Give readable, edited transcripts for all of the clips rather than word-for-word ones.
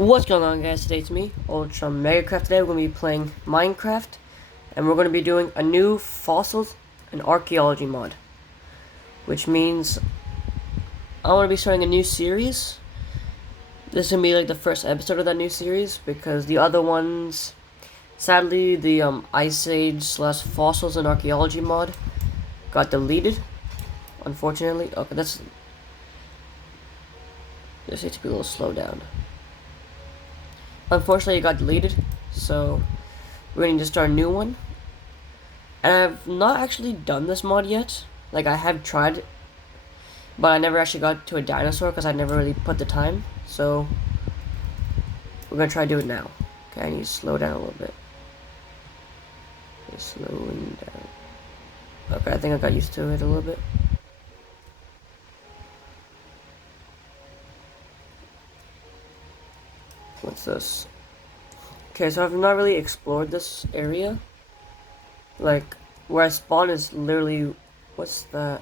What's going on, guys? Today it's me, UltraMegaCraft. Today we're going to be playing Minecraft, and we're going to be doing a new fossils and archaeology mod, which means I want to be starting a new series. This is going to be like the first episode of that new series, because the other ones, sadly, the Ice Age / fossils and archaeology mod got deleted, unfortunately. Okay, this needs to be a little slow down. Unfortunately, it got deleted, so we're going to start a new one. And I've not actually done this mod yet. Like, I have tried, but I never actually got to a dinosaur because I never really put the time. So we're going to try to do it now. Okay, I need to slow down a little bit. Okay, slowing down. Okay, I think I got used to it a little bit. What's this? Okay, so I've not really explored this area. Like, where I spawn is literally... What's that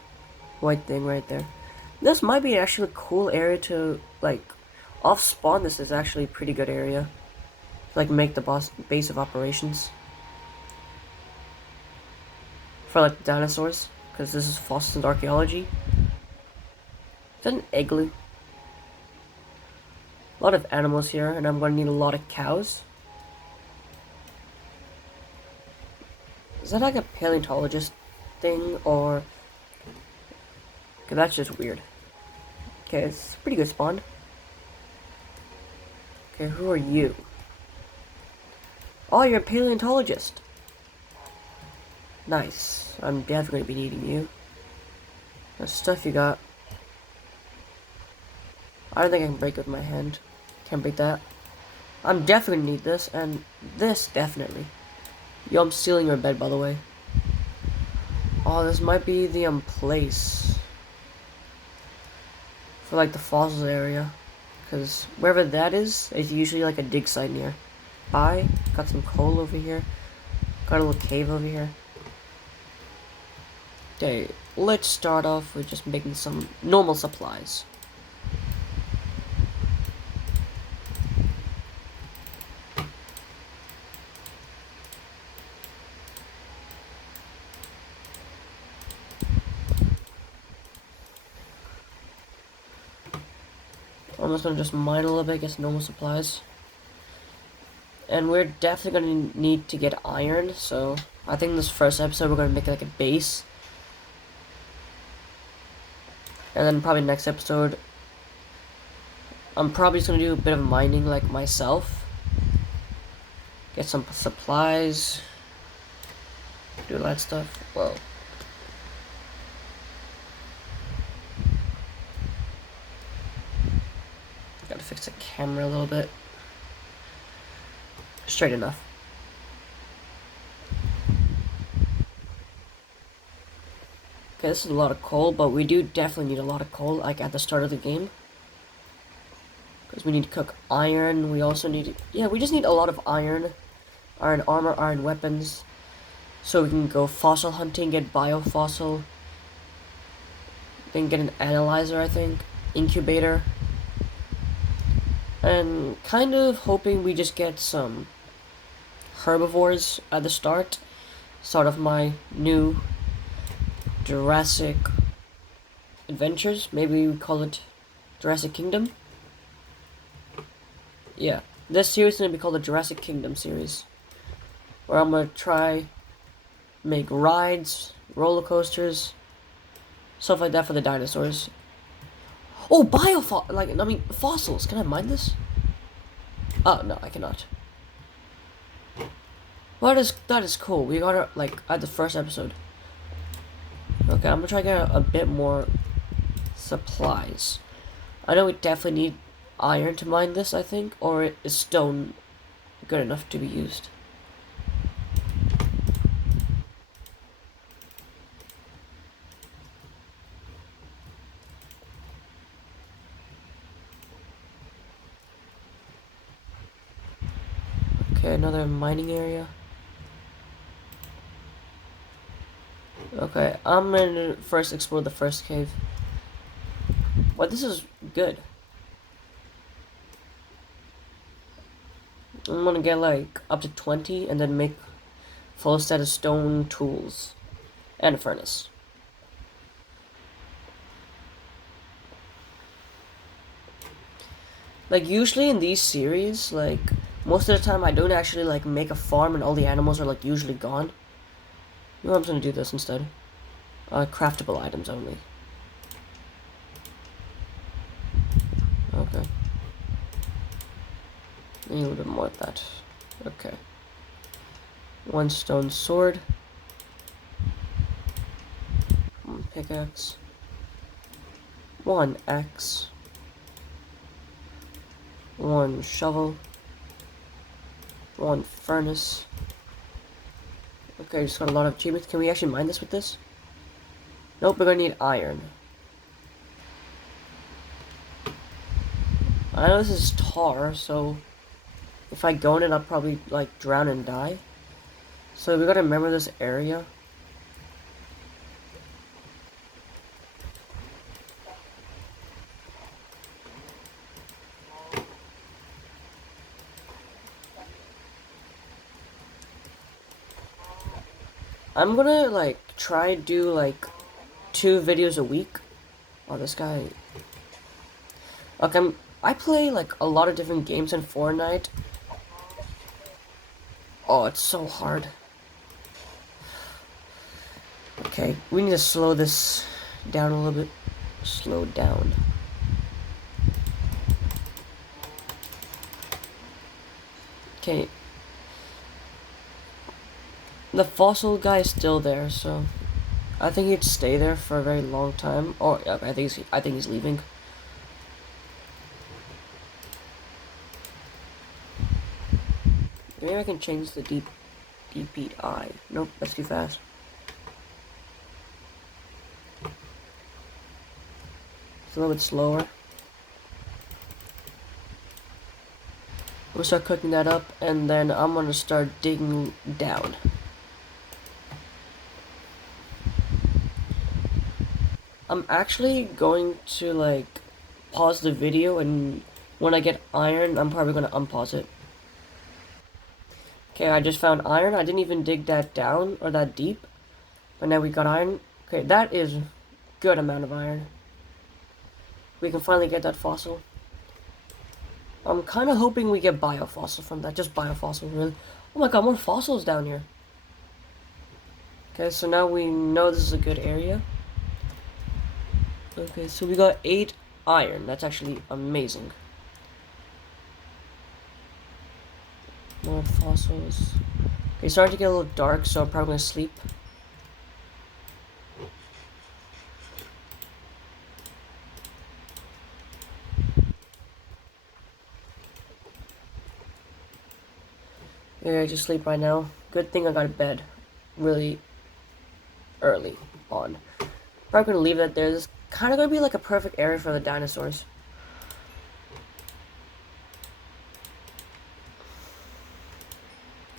white thing right there? This might be actually a cool area to, like... Off spawn, this is actually a pretty good area. To, like, make the base of operations. For, like, dinosaurs. Because this is fossils and archaeology. Is that an igloo? A lot of animals here, and I'm going to need a lot of cows. Is that like a paleontologist thing, or... Okay, that's just weird. Okay, it's a pretty good spawn. Okay, who are you? Oh, you're a paleontologist. Nice. I'm definitely going to be needing you. What stuff you got? I don't think I can break it with my hand. Can't break that. I'm definitely gonna need this, and this definitely. Yo, I'm stealing your bed, by the way. Oh, this might be the place for like the fossils area, because wherever that is usually like a dig site near. Got some coal over here. Got a little cave over here. Okay, let's start off with just making some normal supplies. I'm just gonna mine a little bit, get some normal supplies. And we're definitely gonna need to get iron, so I think this first episode we're gonna make like a base. And then probably next episode, I'm probably just gonna do a bit of mining like myself. Get some supplies. Do that stuff. Whoa. Gotta fix the camera a little bit. Straight enough. Okay, this is a lot of coal, but we do definitely need a lot of coal, like at the start of the game. Because we need to cook iron, we also need... Yeah, we just need a lot of iron. Iron armor, iron weapons. So we can go fossil hunting, get biofossil. Then get an analyzer, I think. Incubator. And kind of hoping we just get some herbivores at the start. Start of my new Jurassic adventures. Maybe we call it Jurassic Kingdom. Yeah, this series is going to be called the Jurassic Kingdom series. Where I'm going to try make rides, roller coasters, stuff like that for the dinosaurs. Oh, fossils. Can I mine this? Oh, no, I cannot. Well, that is cool. We got it, like, at the first episode. Okay, I'm gonna try to get a bit more supplies. I know we definitely need iron to mine this, I think, or is stone good enough to be used? Okay, another mining area. Okay, I'm gonna first explore the first cave. Well, this is good. I'm gonna get like up to 20 and then make full set of stone tools and a furnace. Like usually in these series, like most of the time I don't actually like make a farm and all the animals are like usually gone. You know, I'm just gonna do this instead. Craftable items only. Okay. Need a little bit more of that. Okay. One stone sword. One pickaxe. One axe. One shovel. One furnace. Okay, just got a lot of achievements. Can we actually mine this with this? Nope, we're gonna need iron. I know this is tar, so if I go in it, I'll probably like drown and die. So we gotta remember this area. I'm gonna like try do like 2 videos a week. Oh, this guy. Okay, I play like a lot of different games in Fortnite. Oh, it's so hard. Okay, we need to slow this down a little bit. Slow down. Okay. The fossil guy is still there, so I think he'd stay there for a very long time. Or I think he's leaving. Maybe I can change the DPI. Nope, that's too fast. It's a little bit slower. We'll start cooking that up, and then I'm gonna start digging down. I'm actually going to like pause the video, and when I get iron, I'm probably gonna unpause it. Okay, I just found iron. I didn't even dig that down or that deep, but now we got iron. Okay, that is good amount of iron. We can finally get that fossil. I'm kind of hoping we get biofossil from that. Just biofossil, really. Oh my god, more fossils down here. Okay, so now we know this is a good area. Okay, so we got 8 iron. That's actually amazing. More fossils. Okay, it's starting to get a little dark, so I'm probably gonna sleep. Yeah, I just sleep right now. Good thing I got to bed really early on. Probably gonna leave that there. This is kind of gonna be like a perfect area for the dinosaurs.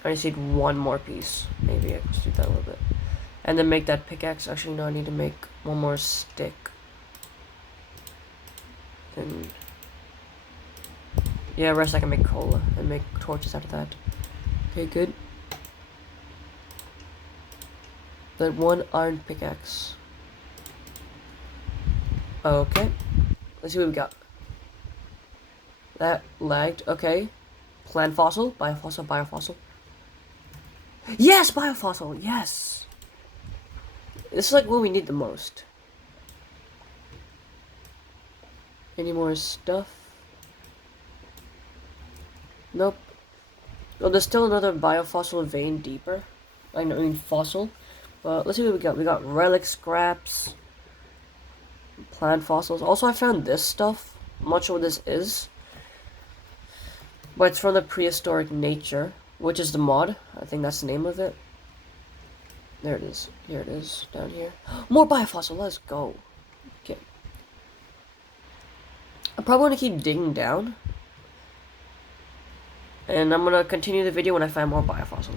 I just need one more piece. Maybe I can just do that a little bit. And then make that pickaxe. Actually, no, I need to make one more stick. And yeah, rest I can make cola and make torches out of that. Okay, good. That one iron pickaxe. Okay. Let's see what we got. That lagged. Okay. Plant fossil. Biofossil. Biofossil. Yes! Biofossil! Yes! This is like what we need the most. Any more stuff? Nope. Well, there's still another biofossil vein deeper. I mean fossil. But let's see what we got. We got relic scraps. Plant fossils. Also, I found this stuff. I'm not sure what this is. But it's from the Prehistoric Nature, which is the mod. I think that's the name of it. There it is. Here it is. Down here. More biofossil. Let's go. Okay. I'm probably going to keep digging down. And I'm going to continue the video when I find more biofossil.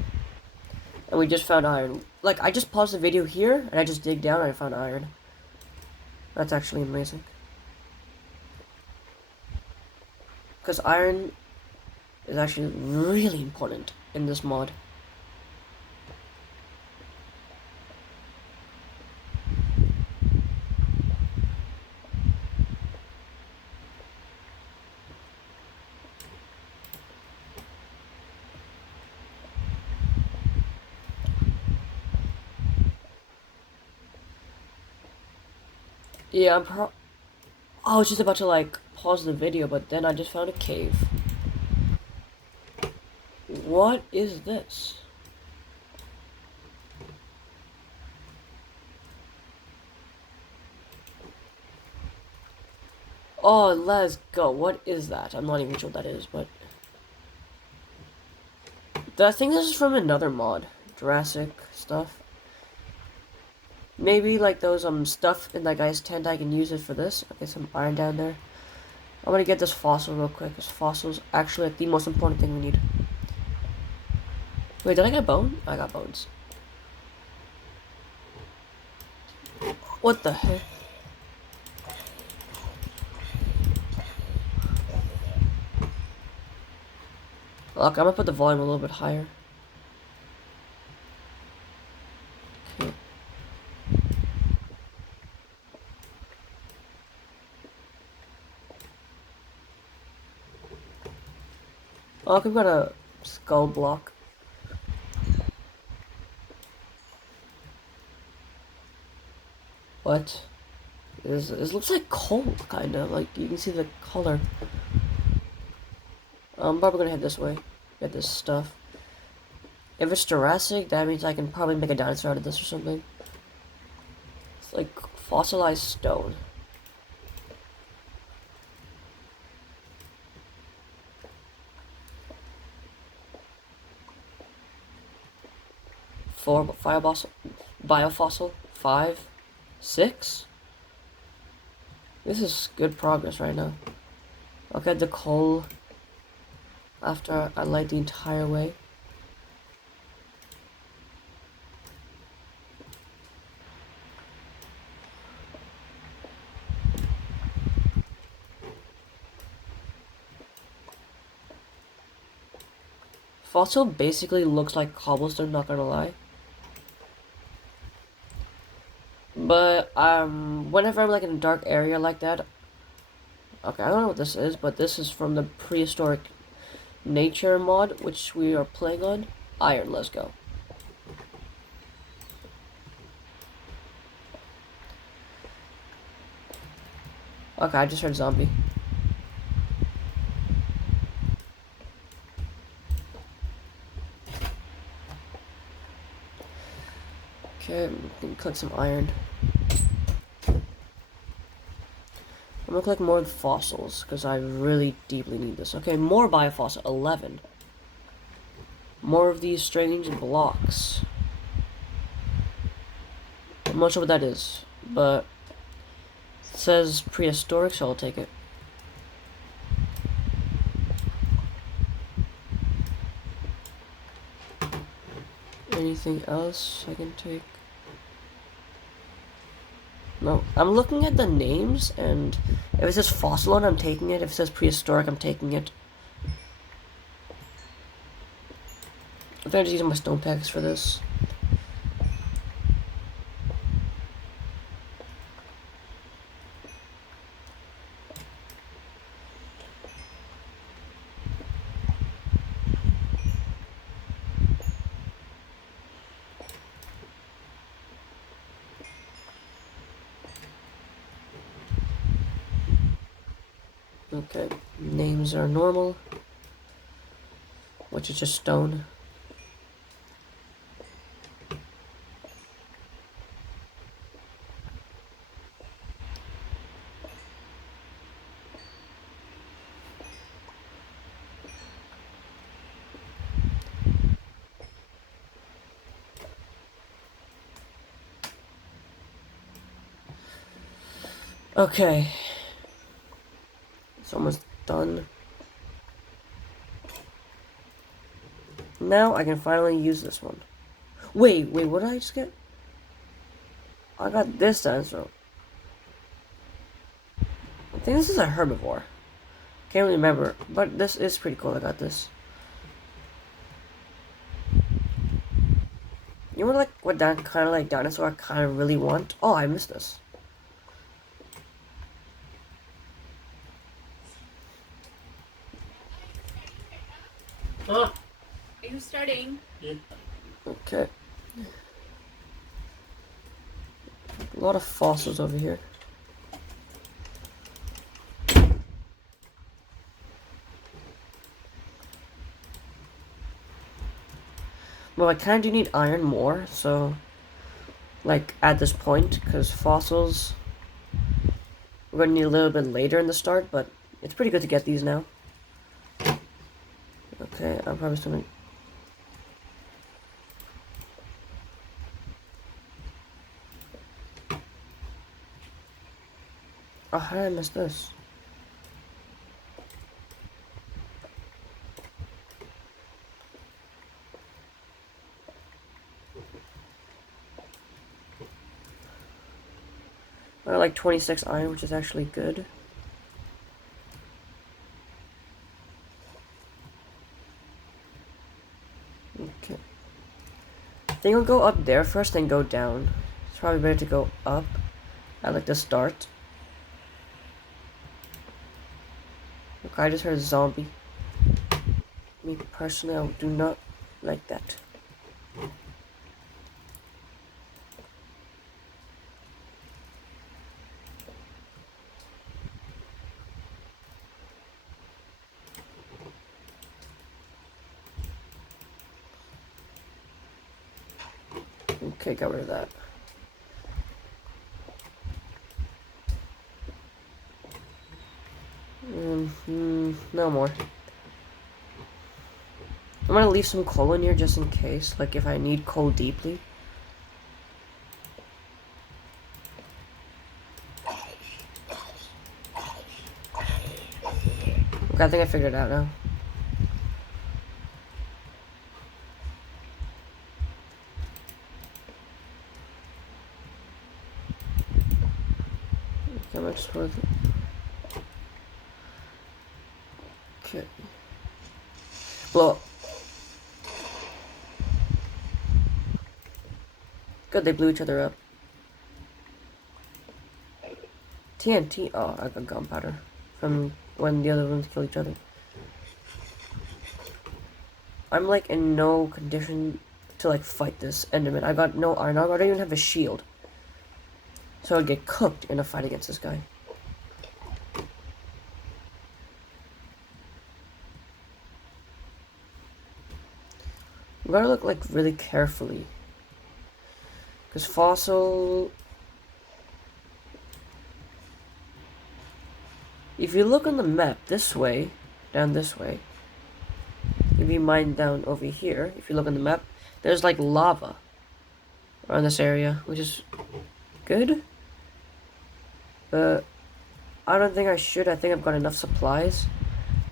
And we just found iron. Like, I just paused the video here, and I just dig down and I found iron. That's actually amazing. Because iron is actually really important in this mod. Yeah, I was just about to like pause the video, but then I just found a cave. What is this? Oh, let's go. What is that? I'm not even sure what that is, but I think this is from another mod. Jurassic stuff. Maybe like those stuff in that guy's tent, I can use it for this. Okay, some iron down there. I'm gonna get this fossil real quick, because fossils actually like the most important thing we need. Wait, did I get a bone? I got bones. What the heck? Look, I'm gonna put the volume a little bit higher. Okay. Oh, I've got a skull block. What? This looks like coal, kind of. Like, you can see the color. I'm probably gonna head this way. Get this stuff. If it's Jurassic, that means I can probably make a dinosaur out of this or something. It's like fossilized stone. Four biofossil. 5, 6. This is good progress right now. I'll get the coal after I light the entire way. Fossil basically looks like cobblestone, not gonna lie. But whenever I'm like in a dark area like that, okay, I don't know what this is, but this is from the Prehistoric nature mod, which we are playing on. Iron, let's go. Okay, I just heard zombie. Okay, I'm gonna collect some iron. I'm gonna collect more fossils, because I really deeply need this. Okay, more biofossil, 11. More of these strange blocks. I'm not sure what that is, but it says prehistoric, so I'll take it. Anything else I can take? No, I'm looking at the names, and if it says fossil on, I'm taking it. If it says prehistoric, I'm taking it. I think I'm just using my stone picks for this. Okay, names are normal, which is just stone. Okay. It's almost done. Now I can finally use this one. Wait, what did I just get? I got this dinosaur. I think this is a herbivore. Can't really remember, but this is pretty cool. I got this. You know, like what that kind of like dinosaur I kind of really want? Oh, I missed this. Huh? Are you starting? Yeah. Okay. A lot of fossils over here. Well, I kind of do need iron more, so like at this point, because fossils we're gonna need a little bit later in the start, but it's pretty good to get these now. Okay, I'm probably still gonna... Oh, how did I miss this? I got like 26 iron, which is actually good. Okay. I think I'll go up there first, then go down. It's probably better to go up at like the start. Look, I just heard a zombie. Me personally, I do not like that. Okay, got rid of that. No more. I'm gonna leave some coal in here just in case, like if I need coal deeply. Okay, I think I figured it out now. Okay, I'm just worth it. Okay. Blow up. Good, they blew each other up. TNT. Oh, I got gunpowder from when the other ones kill each other. I'm like in no condition to like fight this Enderman. I got no iron. I don't even have a shield, so I'd get cooked in a fight against this guy. You gotta look like really carefully, because fossil. If you look on the map this way, down this way, if you mine down over here, if you look on the map, there's like lava around this area, which is good. But I don't think I should. I think I've got enough supplies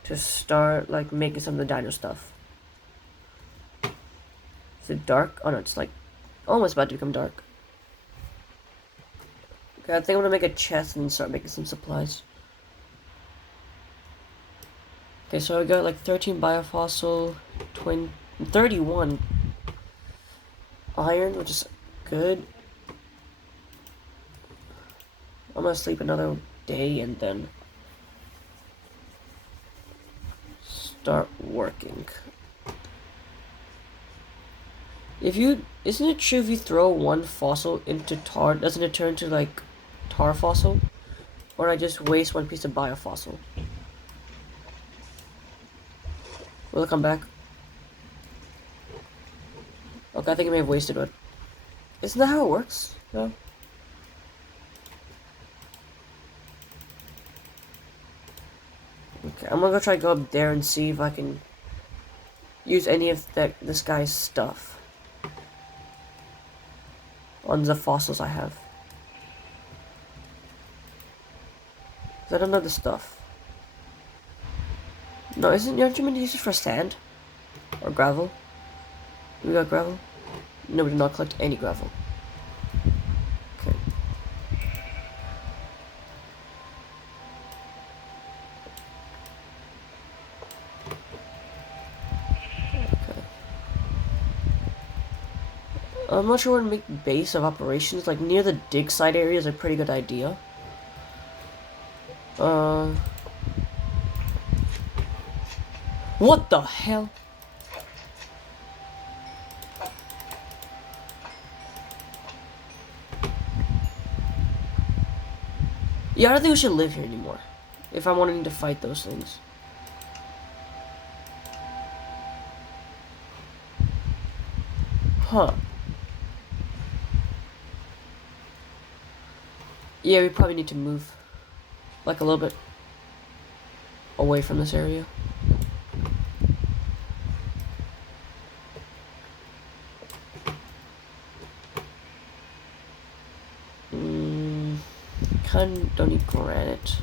to start like making some of the dino stuff. Is it dark? Oh no, it's like almost about to become dark. Okay, I think I'm gonna make a chest and start making some supplies. Okay, so I got like 13 biofossil, 31 iron, which is good. I'm gonna sleep another day and then start working. Isn't it true if you throw one fossil into tar, doesn't it turn to like tar fossil? Or I just waste one piece of biofossil? Will it come back? Okay, I think I may have wasted one. Isn't that how it works? No? Okay, I'm gonna go up there and see if I can use any of this guy's stuff on the fossils I have. I don't know the stuff. No, aren't you meant to use it for sand? Or gravel? We got gravel? No, we did not collect any gravel. Okay. Okay. I'm not sure where to make base of operations. Like, near the dig site area is a pretty good idea. What the hell? Yeah, I don't think we should live here anymore. If I'm wanting to fight those things. Huh. Yeah, we probably need to move. Like, a little bit away from this area. Don't need granite.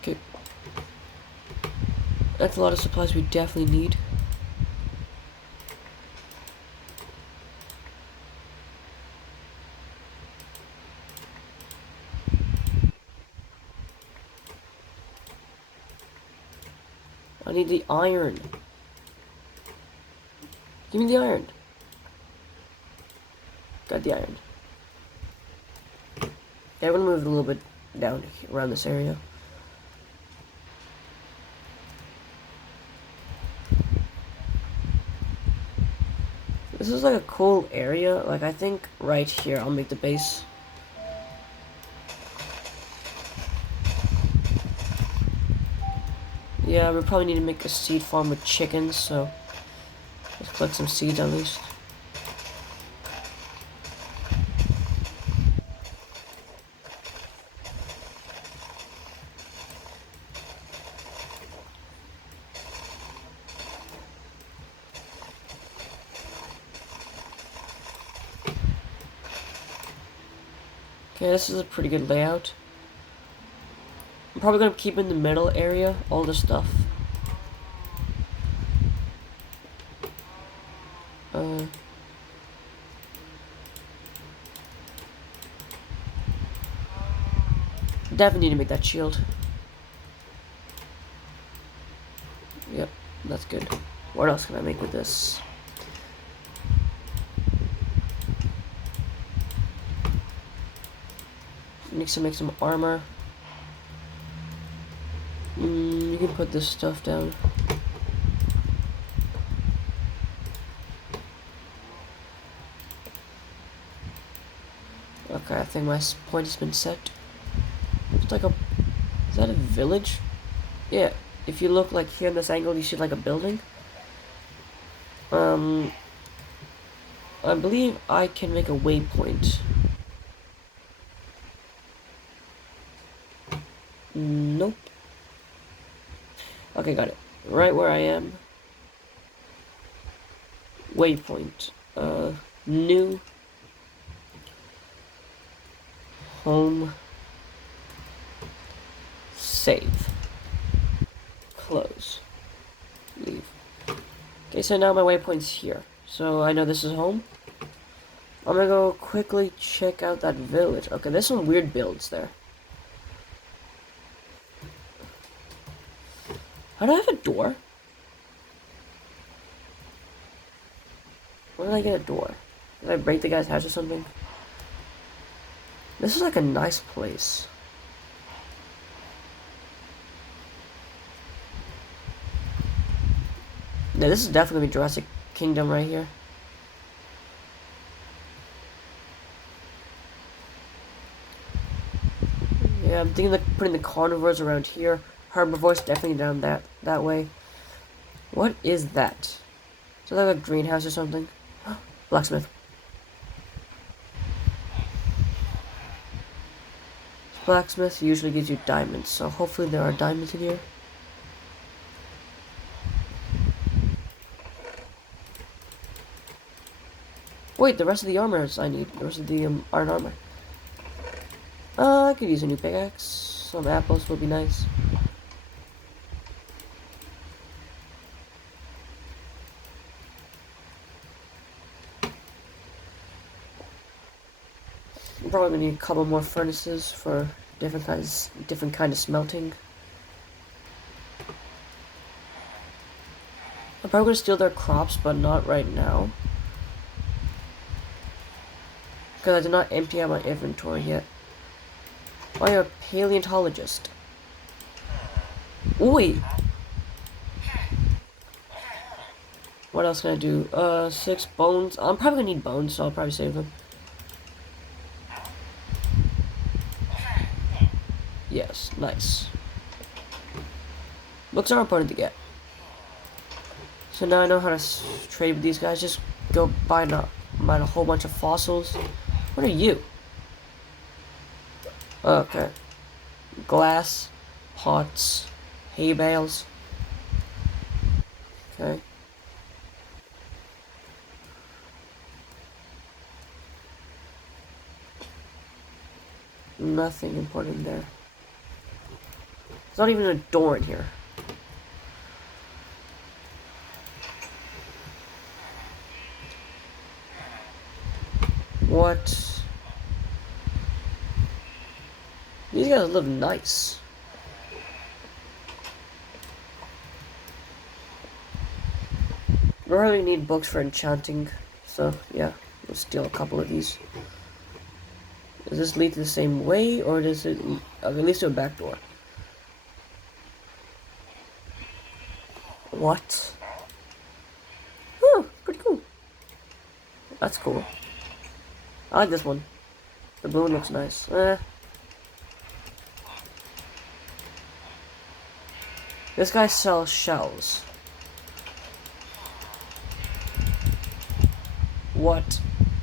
Okay. That's a lot of supplies we definitely need. I need the iron. Give me the iron. Got the iron. Yeah, I'm gonna move it a little bit down around this area. This is like a cool area. Like, I think right here I'll make the base. Yeah, we probably need to make a seed farm with chickens, so let's collect some seeds at least. Okay, this is a pretty good layout. I'm probably gonna keep in the middle area all the stuff. Definitely need to make that shield. Yep, that's good. What else can I make with this? Needs to make some armor. You can put this stuff down. Okay, I think my point has been set. It's like a... Is that a village? Yeah, if you look like here in this angle, you see like a building. I believe I can make a waypoint. Nope. Okay, got it. Right where I am. Waypoint. New. Home. Save. Close. Leave. Okay, so now my waypoint's here. So I know this is home. I'm gonna go quickly check out that village. Okay, there's some weird builds there. How do I have a door? Where did I get a door? Did I break the guy's house or something? This is like a nice place. Yeah, this is definitely Jurassic Kingdom right here. Yeah, I'm thinking like putting the carnivores around here. Herbivores definitely down that way. What is that? Is that like a greenhouse or something? Blacksmith. Blacksmith usually gives you diamonds, so hopefully there are diamonds in here. Wait, the rest of the armor I need. The rest of the iron armor. I could use a new pickaxe. Some apples would be nice. I'm probably gonna need a couple more furnaces for different kind of smelting. I'm probably gonna steal their crops, but not right now. Because I did not empty out my inventory yet. Why are you a paleontologist? Ooh, wait. What else can I do? 6 bones. I'm probably gonna need bones, so I'll probably save them. Yes, nice. Books are important to get. So now I know how to trade with these guys. Just go buy a whole bunch of fossils. What are you? Okay. Glass, pots, hay bales. Okay. Nothing important there. There's not even a door in here. What? These guys live nice. We really need books for enchanting, so yeah, we'll steal a couple of these. Does this lead to the same way, or does it lead to a back door? What? Oh, pretty cool. That's cool. I like this one. The blue one looks nice. This guy sells shells. What?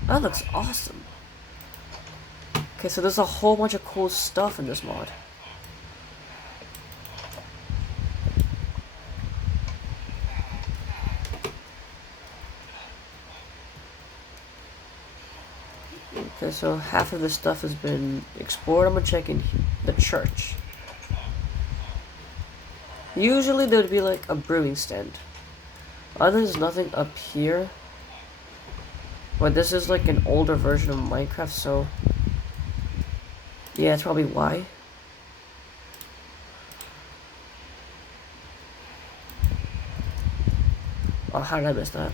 That looks awesome. Okay, so there's a whole bunch of cool stuff in this mod. Okay, so half of this stuff has been explored. I'm gonna check in the church. Usually there'd be like a brewing stand. There's nothing up here. But this is like an older version of Minecraft, so yeah, that's probably why. Oh, how did I miss that?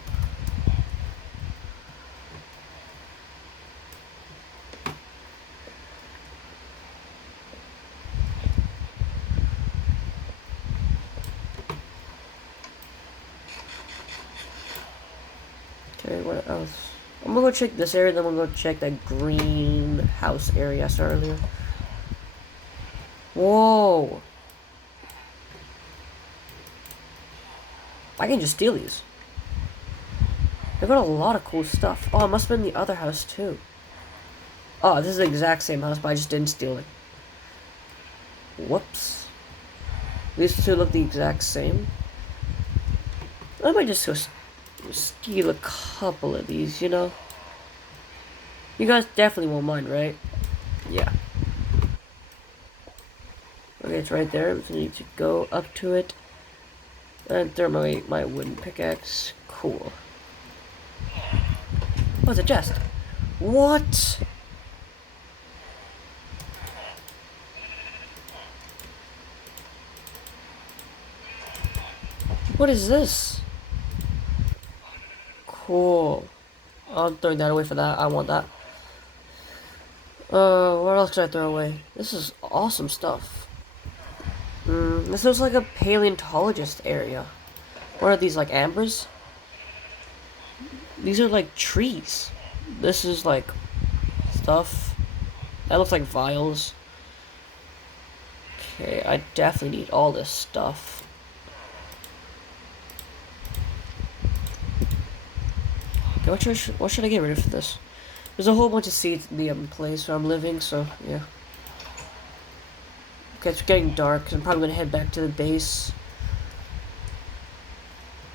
Okay, what else? I'm gonna go check this area, then I'm gonna go check that greenhouse area I saw earlier. Whoa! I can just steal these. They've got a lot of cool stuff. Oh, it must have been the other house too. Oh, this is the exact same house, but I just didn't steal it. Whoops. These two look the exact same. I might just go steal a couple of these, you know? You guys definitely won't mind, right? Yeah. Okay, it's right there. So I need to go up to it and throw my wooden pickaxe. Cool. Oh, it's a chest. What? What is this? Cool. I'm throwing that away for that. I want that. What else can I throw away? This is awesome stuff. This looks like a paleontologist area. What are these, like ambers? These are like trees. This is like stuff. That looks like vials. Okay, I definitely need all this stuff. Okay, what should I get rid of for this? There's a whole bunch of seeds in the place where I'm living, so yeah. Okay, it's getting dark, so I'm probably gonna head back to the base.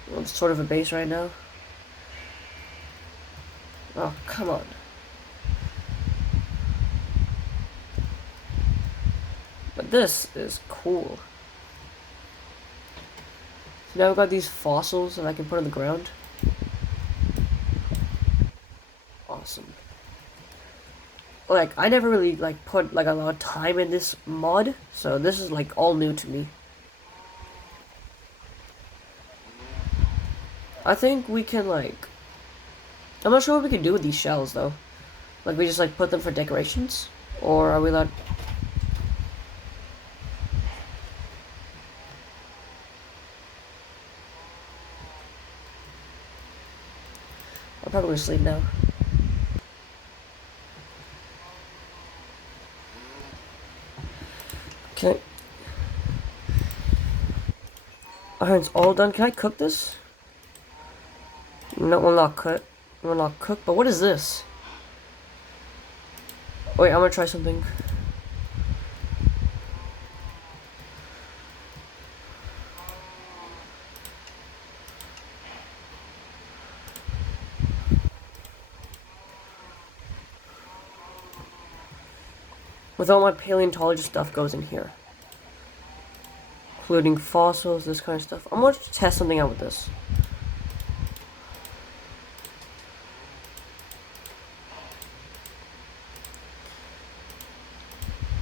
Well, it's sort of a base right now. Oh, come on. But this is cool. So now I've got these fossils that I can put on the ground. Awesome. Like, I never really, like, put, like, a lot of time in this mod, so this is, like, all new to me. I think we can, like... I'm not sure what we can do with these shells, though. Like, we just, like, put them for decorations? Or are we allowed... I'm probably gonna sleep now. Okay. Iron's all done. Can I cook this? No, we'll not cook. We'll not cook. But what is this? Wait, I'm gonna try something. With all my paleontology stuff goes in here. Including fossils, this kind of stuff. I'm gonna test something out with this.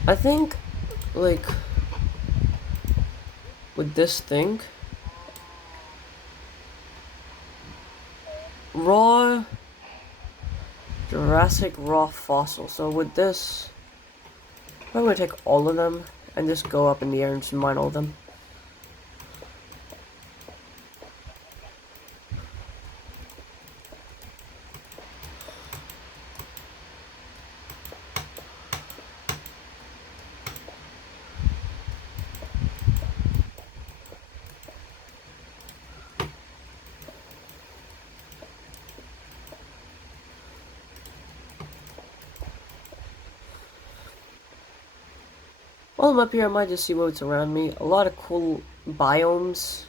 I think, like, with this thing, raw Jurassic raw fossil. So with this, I'm gonna take all of them and just go up in the air and just mine all of them. While I'm up here, I might just see what's around me. A lot of cool biomes.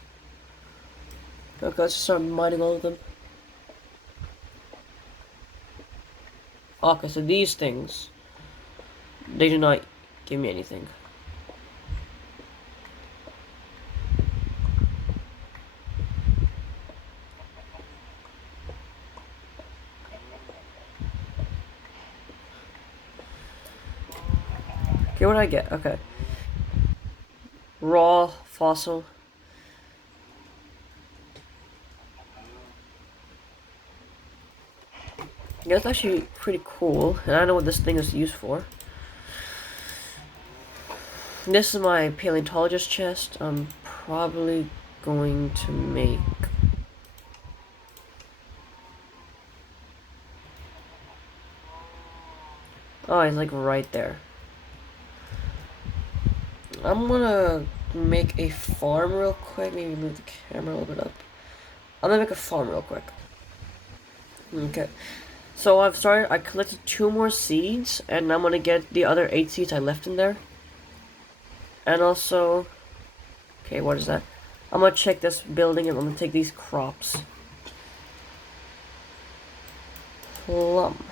Okay, let's just start mining all of them. Okay, so these things, they do not give me anything. Okay, what did I get? Okay. Raw fossil. Yeah, that's actually pretty cool, and I know what this thing is used for. This is my paleontologist chest. I'm probably going to make... Oh, it's like right there. I'm gonna make a farm real quick. Maybe move the camera a little bit up. I'm gonna make a farm real quick. Okay. So I collected 2 more seeds, and I'm gonna get the other 8 seeds I left in there. And also... Okay, what is that? I'm gonna check this building, and I'm gonna take these crops. Plum.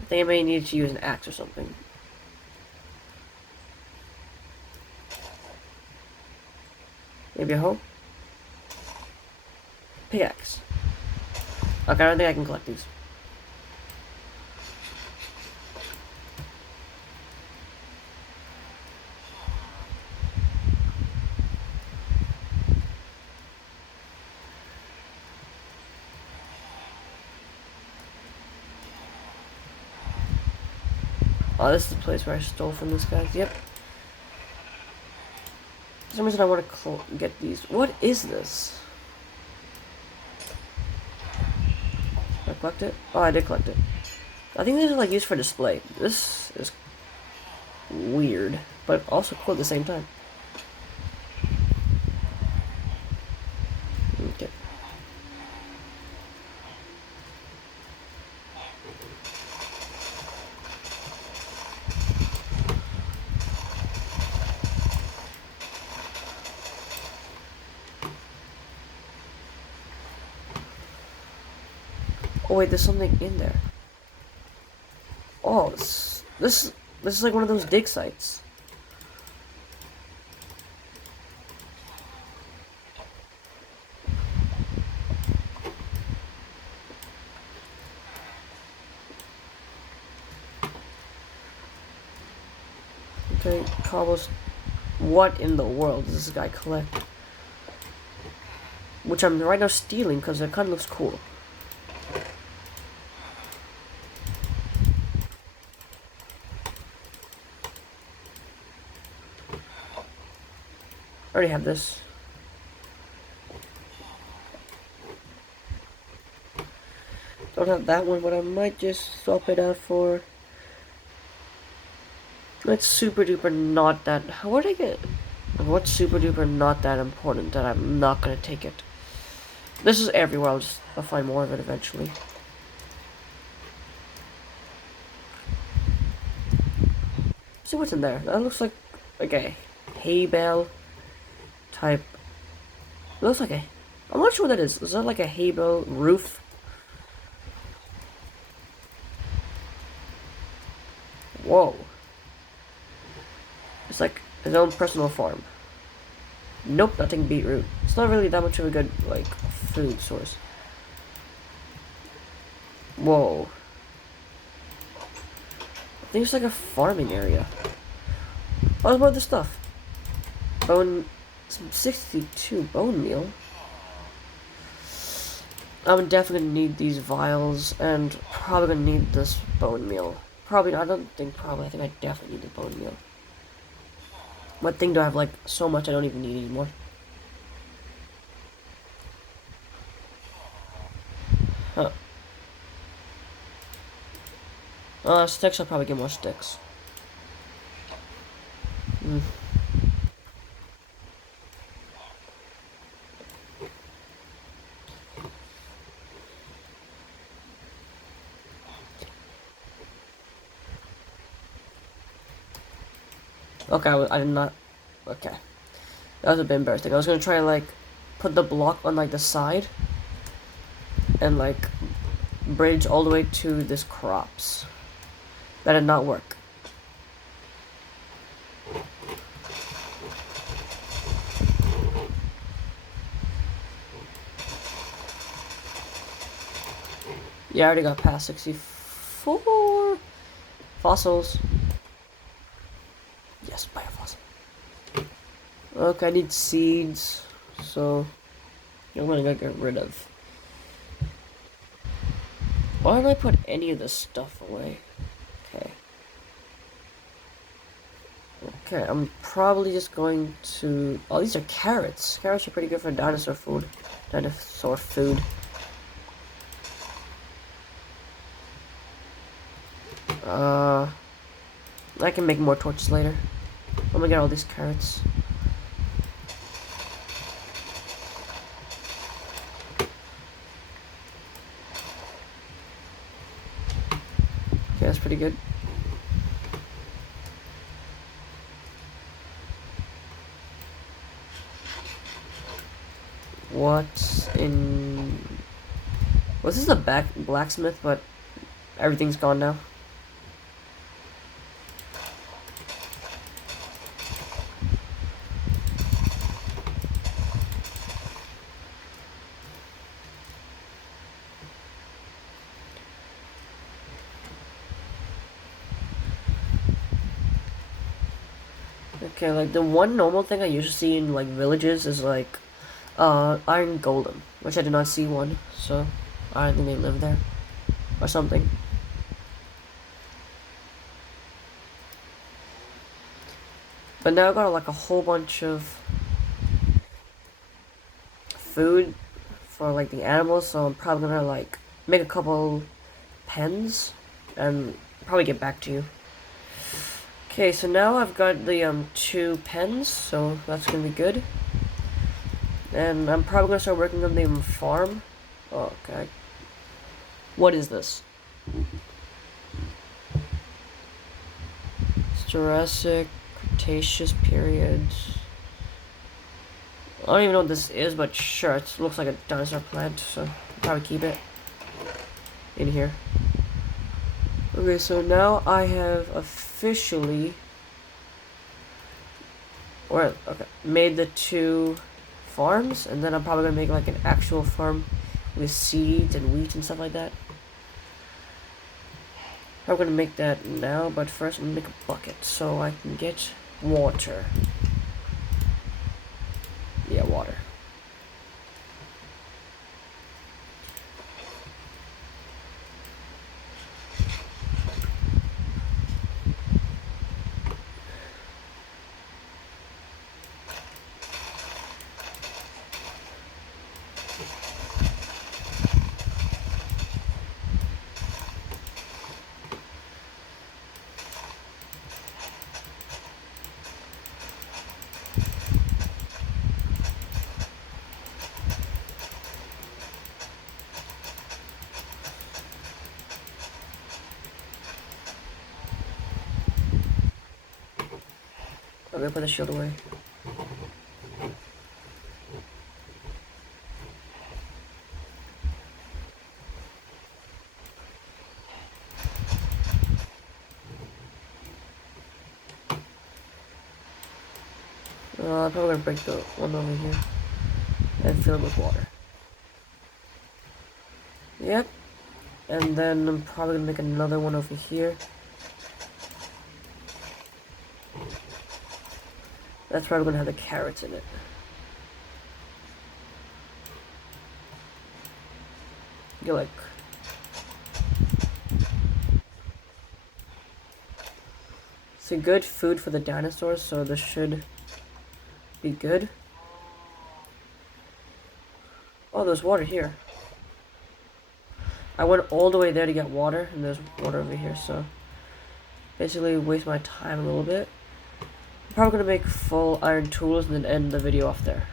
I think I may need to use an axe or something. Maybe a hoe? Pickaxe. Okay, I don't think I can collect these. Oh, this is the place where I stole from this guy. Yep. For some reason I want to get these. What is this? Did I collect it? Oh, I did collect it. I think these are like used for display. This is weird, but also cool at the same time. Okay. Oh wait, there's something in there. Oh, this is like one of those dig sites. Okay, cobbles. What in the world does this guy collect? which I'm right now stealing because it kind of looks cool. I already have this. Don't have that one, but I might just swap it out for... It's super duper not that... How would I get... What's super duper not that important that I'm not gonna take it? This is everywhere, I'll find more of it eventually. See what's in there. That looks like a hay bale type. It looks like a... I'm not sure what that is. Is that like a hay bale roof? Whoa. It's like his own personal farm. Nope, nothing beetroot. It's not really that much of a good, like, food source. Whoa. I think it's like a farming area. What about this stuff? Bone... Some 62 bone meal. I'm definitely gonna need these vials, and probably gonna need this bone meal. Probably, I don't think probably, I think I definitely need the bone meal. What thing do I have, like, so much I don't even need anymore? Huh. Sticks, I'll probably get more sticks. Okay, I did not... Okay. That was a bit embarrassing. I was gonna try to, like, put the block on, like, the side. And, like, bridge all the way to this crops. That did not work. Yeah, I already got past 64 fossils. Yes, buy a fossil. Okay, I need seeds, so I'm gonna get rid of. Why don't I put any of this stuff away? Okay. Okay, I'm probably just going to... Oh, these are carrots. Carrots are pretty good for dinosaur food. Dinosaur food. I can make more torches later. I'm gonna get all these carrots. Okay, that's pretty good. What's in... Was this a blacksmith, but everything's gone now? Okay, like the one normal thing I usually see in like villages is like iron golem, which I did not see one, so I don't think they live there or something. But now I've got like a whole bunch of food for like the animals, so I'm probably gonna like make a couple pens and probably get back to you. Okay, so now I've got the 2 pens, so that's gonna be good. And I'm probably gonna start working on the farm. Oh, okay. What is this? It's Jurassic, Cretaceous periods. I don't even know what this is, but sure, it looks like a dinosaur plant, so I'll probably keep it in here. Okay, so now I have officially made the 2 farms, and then I'm probably gonna make like an actual farm with seeds and wheat and stuff like that. I'm gonna make that now, but first I'm gonna make a bucket so I can get water. Yeah, water. Okay, put the shield away. I'm probably gonna break the one over here and fill it with water. Yep. And then I'm probably gonna make another one over here. That's probably gonna have the carrots in it. Get like it's a good food for the dinosaurs, so this should be good. Oh, there's water here. I went all the way there to get water, and there's water over here, so basically waste my time a little bit. I'm probably gonna make full iron tools and then end the video off there.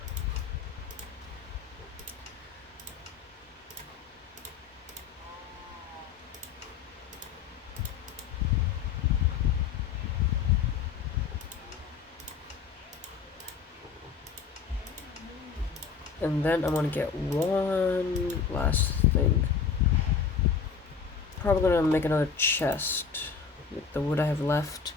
And then I'm gonna get one last thing. Probably gonna make another chest with the wood I have left.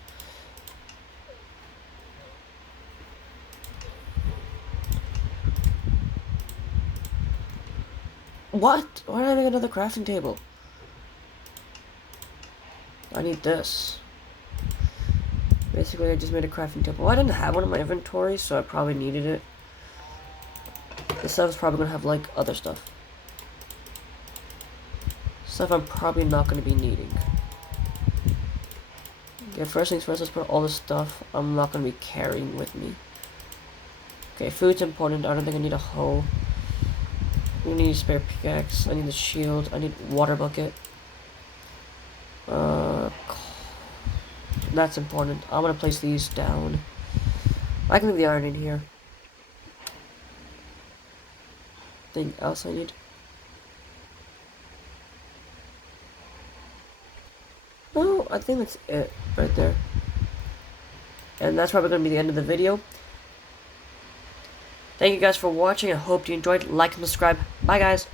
What? Why did I make another crafting table? I need this. Basically, I just made a crafting table. Well, I didn't have one in my inventory, so I probably needed it. This stuff is probably gonna have like other stuff. Stuff I'm probably not gonna be needing. Okay, first things first, let's put all this stuff I'm not gonna be carrying with me. Okay, food's important. I don't think I need a hoe. I need a spare pickaxe. I need the shield. I need water bucket. That's important. I'm gonna place these down. I can leave the iron in here. Anything else I need? No, I think that's it right there. And that's probably going to be the end of the video. Thank you guys for watching. I hope you enjoyed. Like and subscribe. Bye, guys.